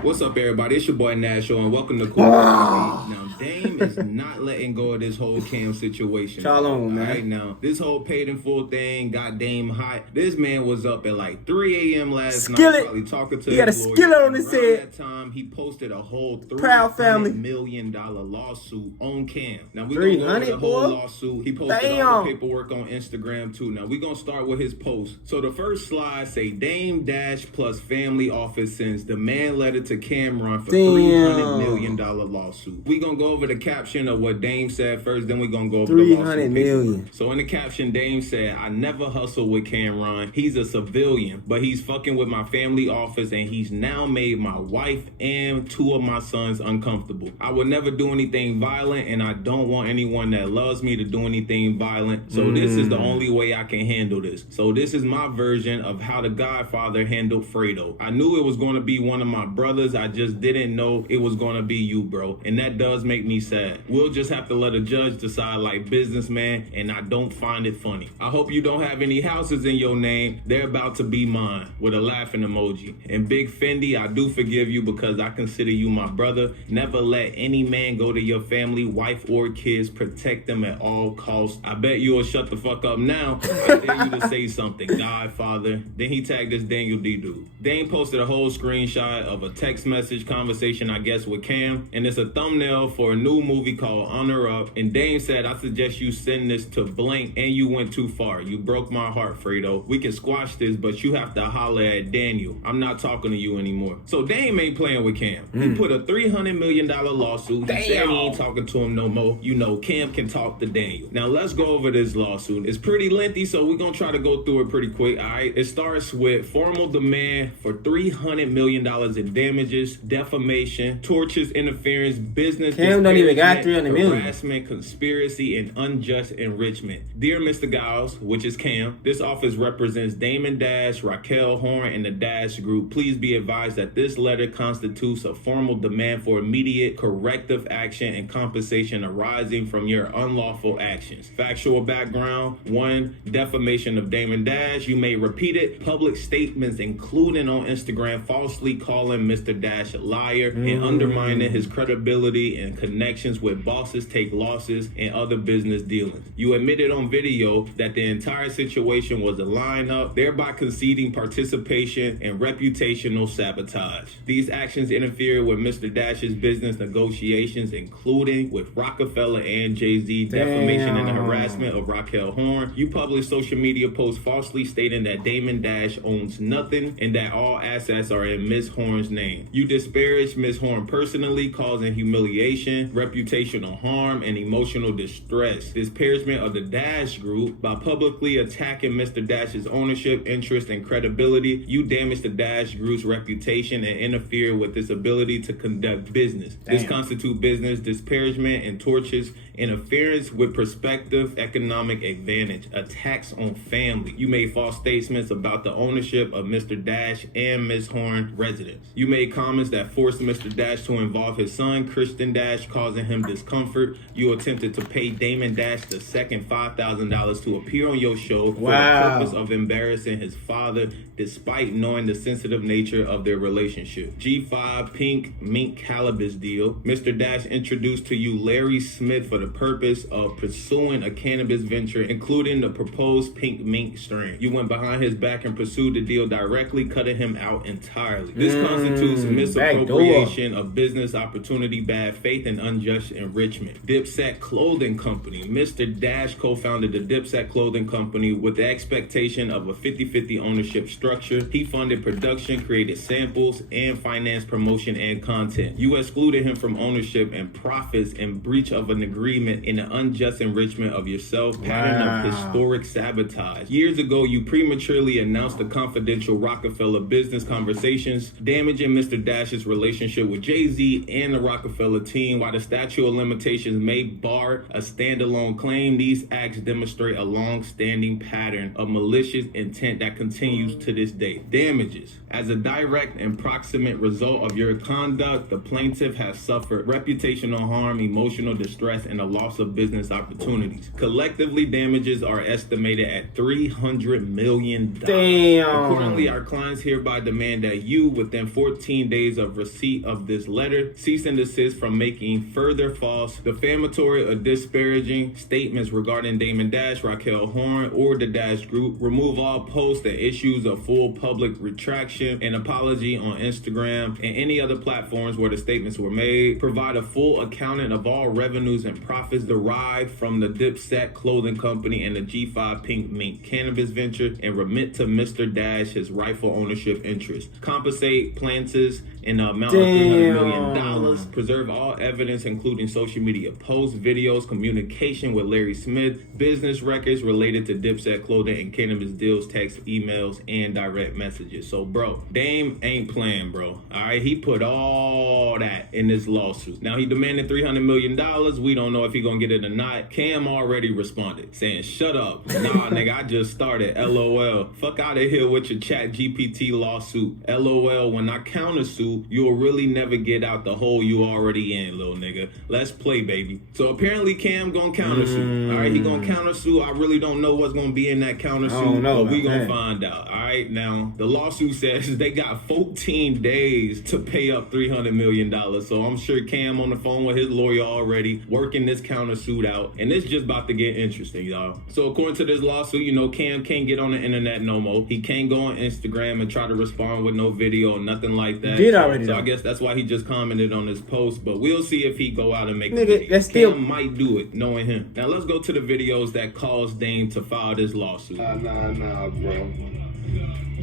What's up, everybody? It's your boy Nasho, and welcome to Cool TV. Now, Dame is not letting go of this whole Cam situation. Shalom, man. Right now, this whole paid in full thing got Dame hot. This man was up at like 3 a.m. last night, probably talking to he had a his lawyer. skillet on his head. That time, he posted a whole $300 million lawsuit on Cam. Now, we're going to go over the boy. whole lawsuit. He posted all the paperwork on Instagram, too. Now, we're going to start with his post. So, the first slide say, Dame Dash plus family office sends demand letter to Cameron for $300 million lawsuit. We're going to go over the caption of what Dame said first, then we're going to go over the lawsuit. $300 million. So in the caption, Dame said, I never hustle with Cameron. He's a civilian, but he's fucking with my family office, and he's now made my wife and two of my sons uncomfortable. I would never do anything violent, and I don't want anyone that loves me to do anything violent. So this is the only way I can handle this. So this is my version of how the Godfather handled Fredo. I knew it was going to be one of my brothers. I just didn't know it was going to be you, bro. And that does make me sad. We'll just have to let a judge decide like businessman, and I don't find it funny. I hope you don't have any houses in your name. They're about to be mine, with a laughing emoji. And Big Fendi, I do forgive you because I consider you my brother. Never let any man go to your family, wife, or kids. Protect them at all costs. I bet you'll shut the fuck up now. I dare you to say something, Godfather. Then he tagged this Daniel D dude. Dane posted a whole screenshot of a text message conversation, I guess, with Cam, and it's a thumbnail for a new movie called Honor Up. And Dane said, I suggest you send this to blank, and you went too far. You broke my heart, Fredo. We can squash this, but you have to holler at Daniel. I'm not talking to you anymore. So Dame ain't playing with Cam. He put a $300 million lawsuit. He said he ain't talking to him no more. You know, Cam can talk to Daniel. Now let's go over this lawsuit. It's pretty lengthy, so we're gonna try to go through it pretty quick. All right. It starts with formal demand for $300 million in damages, defamation, tortures, interference, business Cam don't even got $300 million. Harassment, conspiracy, and unjust enrichment. Dear Mr. Giles, which is Cam, this office represents Damon Dash, Raquel Horn, and the Dash Group. Please be advised that this letter constitutes a formal demand for immediate corrective action and compensation arising from your unlawful actions. Factual background: 1. Defamation of Damon Dash. You made repeated public statements, including on Instagram, falsely calling Mr. Dash a liar and undermining his credibility and connections with Bosses Take Losses and other business dealings. You admitted on video that the entire situation was a lineup, thereby conceding participation and reputational sabotage. These actions interfere with Mr. Dash's business negotiations, including with Rockefeller and Jay-Z. Defamation and harassment of Raquel Horn. You published social media posts falsely stating that Damon Dash owns nothing and that all assets are in Ms. Horn's name. You disparaged Ms. Horn personally, causing humiliation, reputational harm, and emotional distress. Disparagement of the Dash Group by publicly attacking Mr. Dash's ownership, interest, and credibility. You damaged the Dash Group's reputation and interfered with its ability to conduct business. This constitutes business disparagement and tortures, interference with prospective economic advantage, attacks on family. You made false statements about the ownership of Mr. Dash and Ms. Horn residence. You made comments that forced Mr. Dash to involve his son, Christian Dash, causing him discomfort. You attempted to pay Damon Dash the second $5,000 to appear on your show for the purpose of embarrassing his father, despite knowing the sensitive nature of their relationship. G5 Pink Mink Cannabis deal. Mr. Dash introduced to you Larry Smith for the purpose of pursuing a cannabis venture, including the proposed Pink Mink strain. You went behind his back and pursued the deal directly, cutting him out entirely. This constitutes misappropriation of business opportunity, bad faith, and unjust enrichment. Dipset Clothing Company. Mr. Dash co-founded the Dipset Clothing Company with the expectation of a 50-50 ownership structure. He funded production, created samples, and financed promotion and content. You excluded him from ownership and profits in breach of an agreement in the unjust enrichment of yourself, pattern of historic sabotage. Years ago, you prematurely announced the confidential Rockefeller business conversations, damaging Mr. Dash's relationship with Jay-Z and the Rockefeller team. While the statute of limitations may bar a standalone claim, these acts demonstrate a long-standing pattern of malicious intent that continues to this day. Damages. As a direct and proximate result of your conduct, the plaintiff has suffered reputational harm, emotional distress, and a loss of business opportunities. Collectively, damages are estimated at $300 million. Damn. Accordingly, our clients hereby demand that you, within 14 14 days of receipt of this letter. Cease and desist from making further false, defamatory, or disparaging statements regarding Damon Dash, Raquel Horn, or the Dash Group. Remove all posts and issues a full public retraction and apology on Instagram and any other platforms where the statements were made. Provide a full accounting of all revenues and profits derived from the Dipset clothing company and the G5 Pink Mink cannabis venture, and remit to Mr. Dash his rightful ownership interest. Compensate Plantis in the amount of $300 million. Preserve all evidence, including social media posts, videos, communication with Larry Smith, business records related to Dipset clothing and cannabis deals, text, emails, and direct messages. So, bro, Dame ain't playing, bro. All right, he put all that in this lawsuit. Now, he demanded $300 million. We don't know if he gonna get it or not. Cam already responded, saying, shut up. Nah, nigga, I just started. LOL. Fuck out of here with your chat GPT lawsuit. LOL. When I countersue, you'll really never get out the hole you already in, little nigga. Let's play, baby. So apparently Cam gonna countersue. All right, he gonna countersue. I really don't know what's gonna be in that countersue, but we gonna find out. All right, now the lawsuit says they got 14 days to pay up $300 million. So I'm sure Cam on the phone with his lawyer already working this countersuit out, and it's just about to get interesting, y'all. So according to this lawsuit, you know, Cam can't get on the internet no more. He can't go on Instagram and try to respond with no video or nothing like that. Did already. So I guess that's why he just commented on his post, but we'll see if he go out and make Nigga, a video. that's still... Cam might do it, knowing him. Now let's go to the videos that caused Dame to file this lawsuit. Nah, bro.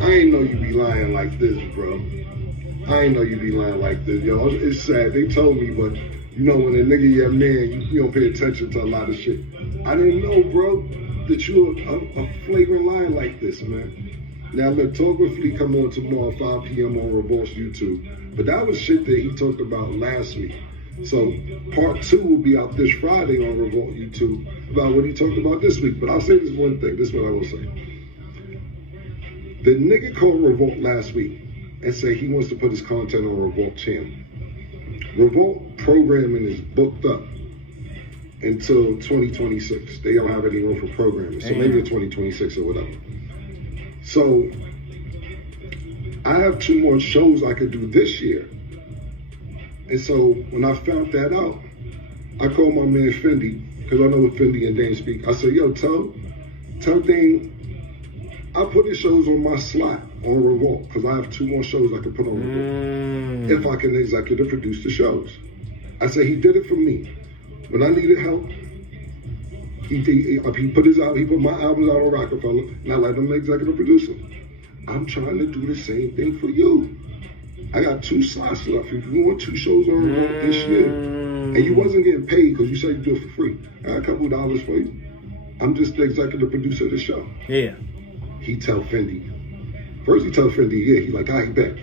I ain't know you be lying like this, bro. I ain't know you be lying like this, yo. It's sad. They told me, but you know when a nigga your man, you don't pay attention to a lot of shit. I didn't know, bro, that you a flagrant liar like this, man. Now, look, Talk with Flea come on tomorrow, 5 p.m. on Revolt's YouTube. But that was shit that he talked about last week. So part 2 will be out this Friday on Revolt YouTube about what he talked about this week. But I'll say this one thing. This is what I will say. The nigga called Revolt last week and said he wants to put his content on Revolt channel. Revolt programming is booked up until 2026. They don't have any room for programming. So maybe 2026 or whatever. So I have 2 more shows I could do this year. And so when I found that out, I called my man Fendi, because I know what Fendi and Dame speak. I said, yo, tell Dame, I put his shows on my slot on Revolt, because I have 2 more shows I could put on Revolt, if I can executive produce the shows. I said, he did it for me. When I needed help, he put my albums out on Rockefeller, and I let him executive produce them. I'm trying to do the same thing for you. I got 2 slots left. If you want 2 shows on this year, and you wasn't getting paid because you said you do it for free, I got a couple $dollars for you. I'm just the executive producer of the show. Yeah. He tell Fendi. First he tell Fendi, yeah, he like, I bet.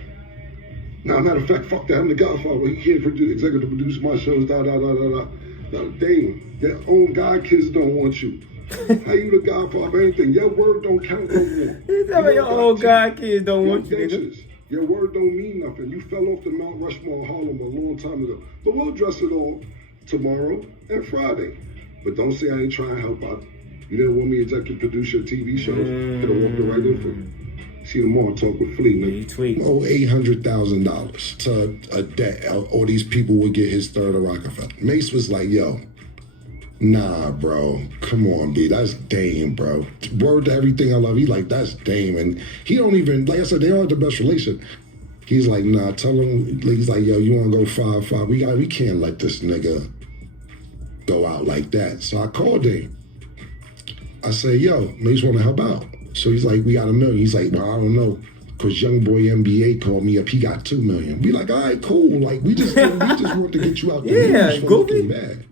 Now, matter of fact, fuck that, I'm the Godfather. He can't executive produce my shows, Now, Dame, their own God kids don't want you. How you the Godfather of anything? Your word don't count no more. You tell me your own God kids don't want you, nigga. Your word don't mean nothing. You fell off the Mount Rushmore of Harlem a long time ago. But we'll address it all tomorrow and Friday. But don't say I ain't trying to help out. You didn't want me to executive produce your TV shows. Could have walked right in for you. See them on Talk with Flea, nigga. Tweet. Oh, $800,000 to a debt. All these people would get his third of Rockefeller. Mace was like, yo, nah, bro. Come on, B. That's Dame, bro. Word to everything I love. He like, that's Dame. And he don't even, like I said, they aren't the best relation. He's like, nah, tell him, he's like, yo, you want to go 5-5? We can't let this nigga go out like that. So I called Dame. I said, yo, Mace want to help out. So he's like, we got $1 million. He's like, well, I don't know. Because Young Boy NBA called me up. He got $2 million. We like, all right, cool. Like, we just want to get you out there. Yeah, goofy. Bad.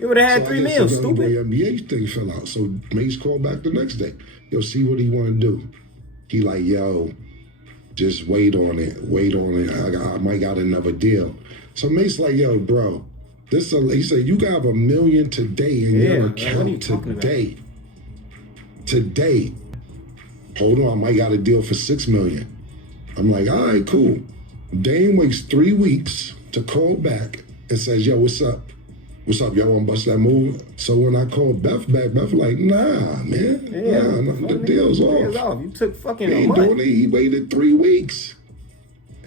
It would have had $3 million, stupid. The NBA thing fell out. So Mace called back the next day. Yo, see what he want to do. He like, yo, just wait on it. I might got another deal. So Mace like, yo, bro, he said, you got $1 million today in your account today. Today. Hold on, I might got a deal for $6 million. I'm like, all right, cool. Dame waits 3 weeks to call back and says, yo, what's up? What's up, y'all want to bust that move? So when I called Beth back, Beth like, nah, man. The deal's off. You took fucking He ain't doing it. He waited 3 weeks.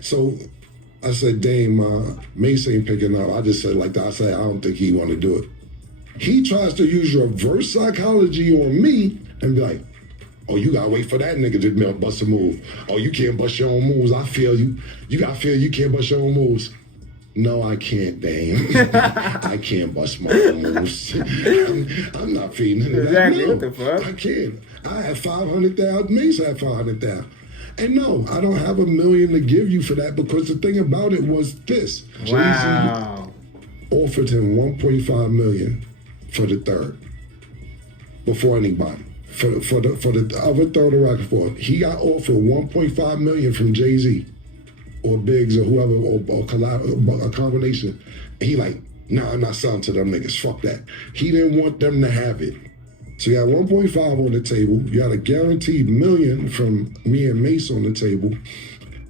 So I said, Dame, Mace ain't picking up. I just said like that. I said, I don't think he want to do it. He tries to use reverse psychology on me and be like, oh, you gotta wait for that nigga to bust a move. Oh, you can't bust your own moves. I feel you. You gotta feel you can't bust your own moves. No, I can't, Dame. I can't bust my own moves. I'm not feeding into that. Exactly. No, What the fuck? I can't. I have 500,000. Mace had 500,000. And no, I don't have $1 million to give you for that because the thing about it was this. Wow. Jay-Z offered him $1.5 million for the third before anybody. For the other third of Rockford, he got offered $1.5 million from Jay-Z or Biggs or whoever or a combination. And he like, nah, I'm not selling to them niggas. Fuck that. He didn't want them to have it. So you got 1.5 on the table. You got a guaranteed $1 million from me and Mace on the table.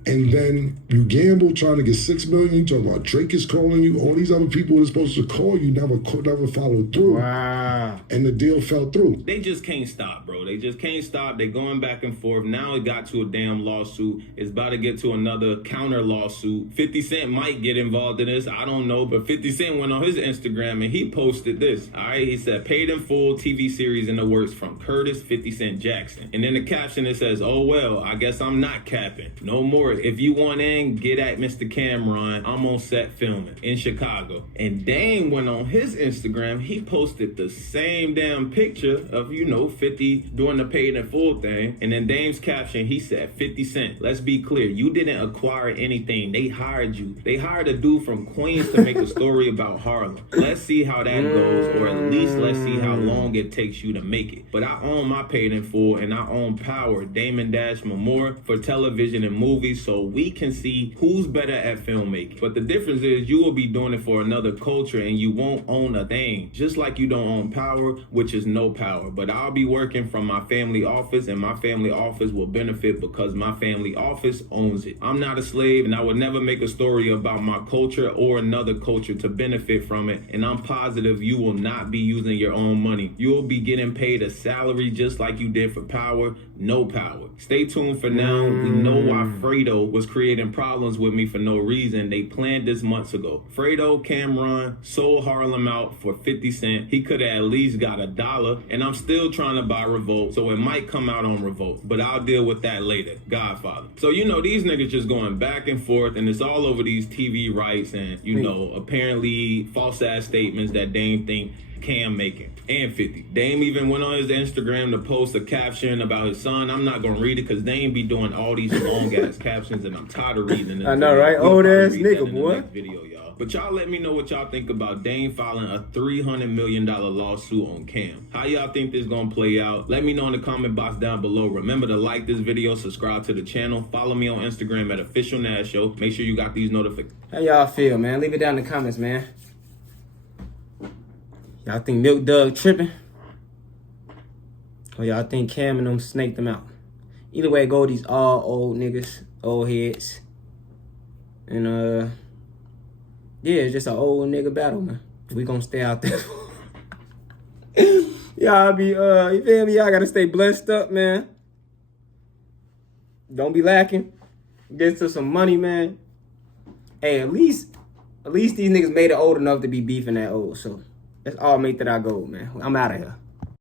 And then you gamble trying to get $6 million. You talk about Drake is calling you. All these other people that are supposed to call you never followed through. Wow. And the deal fell through. They just can't stop, bro. They just can't stop. They're going back and forth. Now it got to a damn lawsuit. It's about to get to another counter lawsuit. 50 Cent might get involved in this. I don't know. But 50 Cent went on his Instagram and he posted this. All right. He said, paid in full TV series in the works from Curtis 50 Cent Jackson. And in the caption it says, oh, well, I guess I'm not capping. No more. If you want in, get at Mr. Cameron. I'm on set filming in Chicago. And Dame went on his Instagram. He posted the same damn picture of, 50 doing the paid in full thing. And then Dame's caption, he said, 50 Cent, let's be clear. You didn't acquire anything. They hired you. They hired a dude from Queens to make a story about Harlem. Let's see how that goes, or at least let's see how long it takes you to make it. But I own my paid in full and I own Power, Damon Dash Memorial for television and movies, so we can see who's better at filmmaking. But the difference is you will be doing it for another culture and you won't own a thing. Just like you don't own Power, which is no power. But I'll be working from my family office and my family office will benefit because my family office owns it. I'm not a slave and I would never make a story about my culture or another culture to benefit from it. And I'm positive you will not be using your own money. You will be getting paid a salary just like you did for Power, no power. Stay tuned for now. We know why Fredo was creating problems with me for no reason. They planned this months ago. Fredo Cameron sold Harlem out for 50 Cent. He could have at least got $1, and I'm still trying to buy Revolt, so it might come out on Revolt, but I'll deal with that later. Godfather. So these niggas just going back and forth, and it's all over these TV rights and apparently false ass statements that Dame think Cam making, and 50. Dame even went on his Instagram to post a caption about his son. I'm not gonna read it because Dame be doing all these long ass captions and I'm tired of reading it. I know, right? Old ass nigga, boy. Video, y'all. But y'all let me know what y'all think about Dame filing a $300 million lawsuit on Cam. How y'all think this gonna play out? Let me know in the comment box down below. Remember to like this video, subscribe to the channel, follow me on Instagram at Official Nash Show. Make sure you got these notifications. How y'all feel, man? Leave it down in the comments, man. Y'all think Milk Doug tripping? Or y'all think Cam and them snaked them out? Either way, go these all old niggas, old heads. And yeah, it's just an old nigga battle, man. We gonna stay out there. Y'all be you feel me? Y'all gotta stay blessed up, man. Don't be lacking. Get to some money, man. Hey, at least these niggas made it old enough to be beefing that old, so let's all make that our goal, man. I'm out of here.